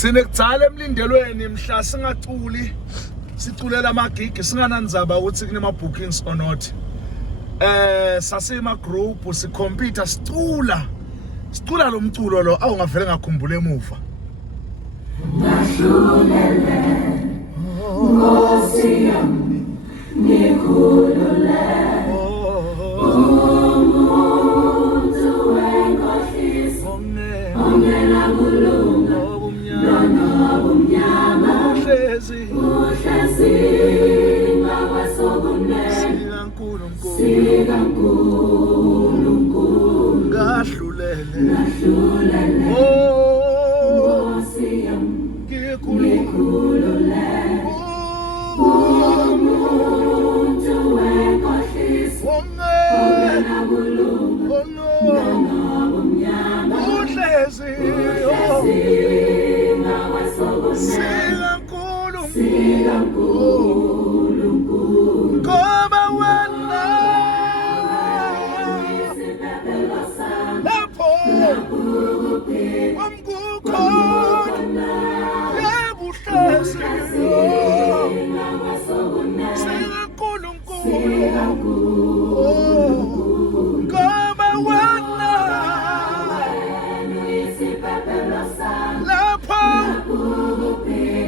Sine kutshala emlindelweni mhla singaculi siculela amagigi singanandzaba ukuthi kunema bookings or not. Sasema group sicompete sicula lo mculo lo awungavele ngakhumbula emuva. Nahlulele Nkosi yami ngikhulule umuntu wenkohliso ongena kulunga lona ubumnyama uhlezi ngakwasokunene sikaNkulunkulu ngahlulele Nkosi yami ngikhulule umuntu wenkohliso ongena kulunga lona ubumnyama uhlezi sikaNkulunkulu ngoba wena lapho wamkukhona yebuhlezi sikaNkulunkulu ngoba wena lapho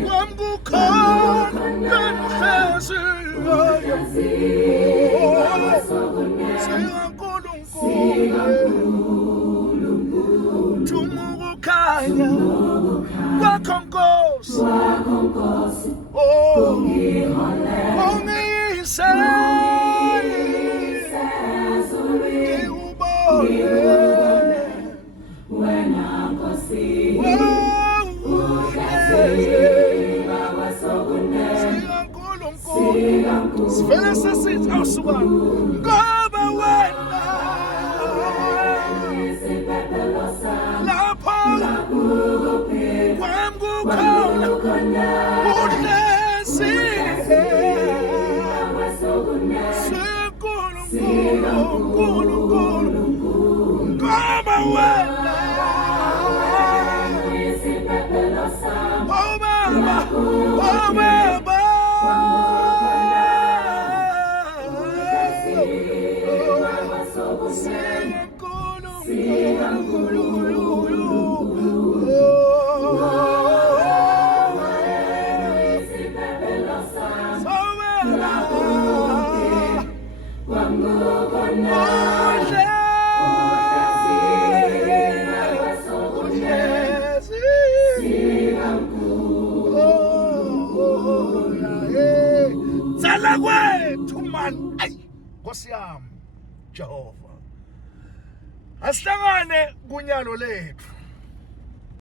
wamkukhona yebuhlezi sikaNkulunkulu tumukukhanya kwakho Nkosi ungiyise wena Nkosi sivele sesithi awusukani ngoba wena lapho kwamkukhona uhlezi sikaNkulunkulu ngoba wena Baba Tsala kwethu man ay Nkosi yami Jehova asihlangane kunyalo lethu